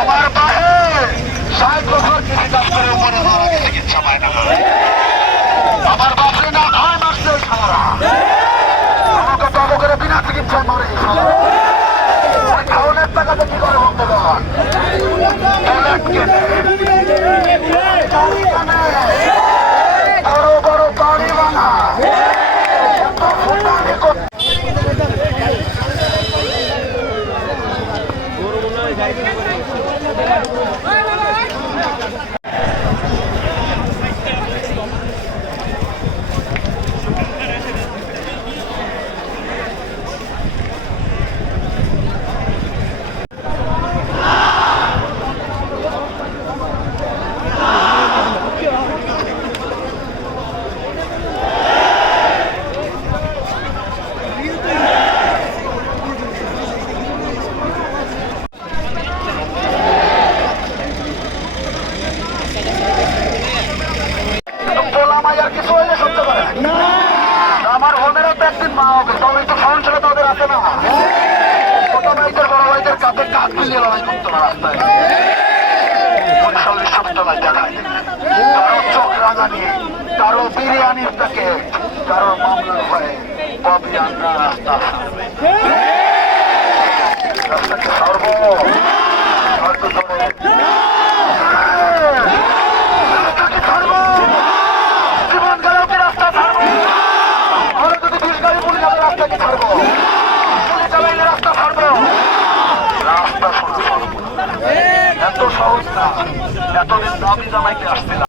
আমার পাশে 60 বছর কৃষি কাজ করে মনে মারা গেছে চিকিৎসা পায় না। আমার বাপরে না খায় মারছে সারা আমাকে তব করে বিনা চিকিৎসায় মরে খাওয়ানোর টাকাতে কি করে বন্ধ কর বড় বড় বাড়ি বানা আমার বোনেরা তো একদিন মা হবে, তবে একটু সহনশীলতা তাদের আছে না। ছোট ভাইদের বড় ভাইদের কাঁধে কাঁধ মিলিয়ে লড়াই করতো না রাস্তায়। বরিশাল বিশ্ববিদ্যালয় দেখায় কারো চোখ রাঙানি, কারো বিরিয়ানির প্যাকেট, কারো মামলার ভয়ে ববি আন্না রাস্তা রাস্তাকে সর্ব হয়তো ধরে এত সহজ না। এতদিন দাবি জানাইতে আসছিলাম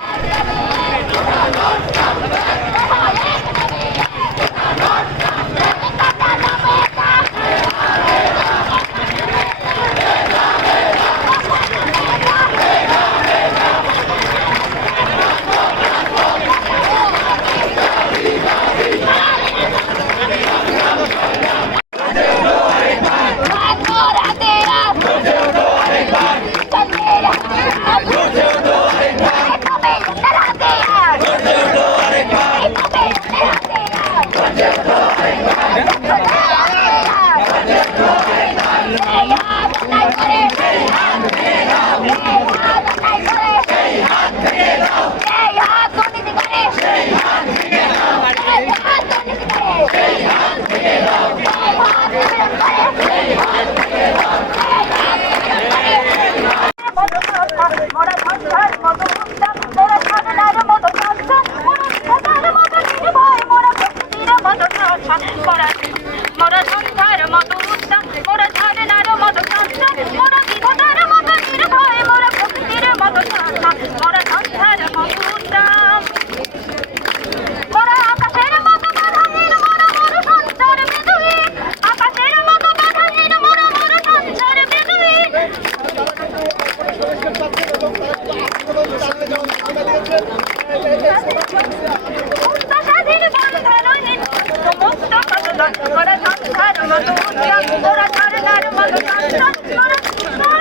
Mora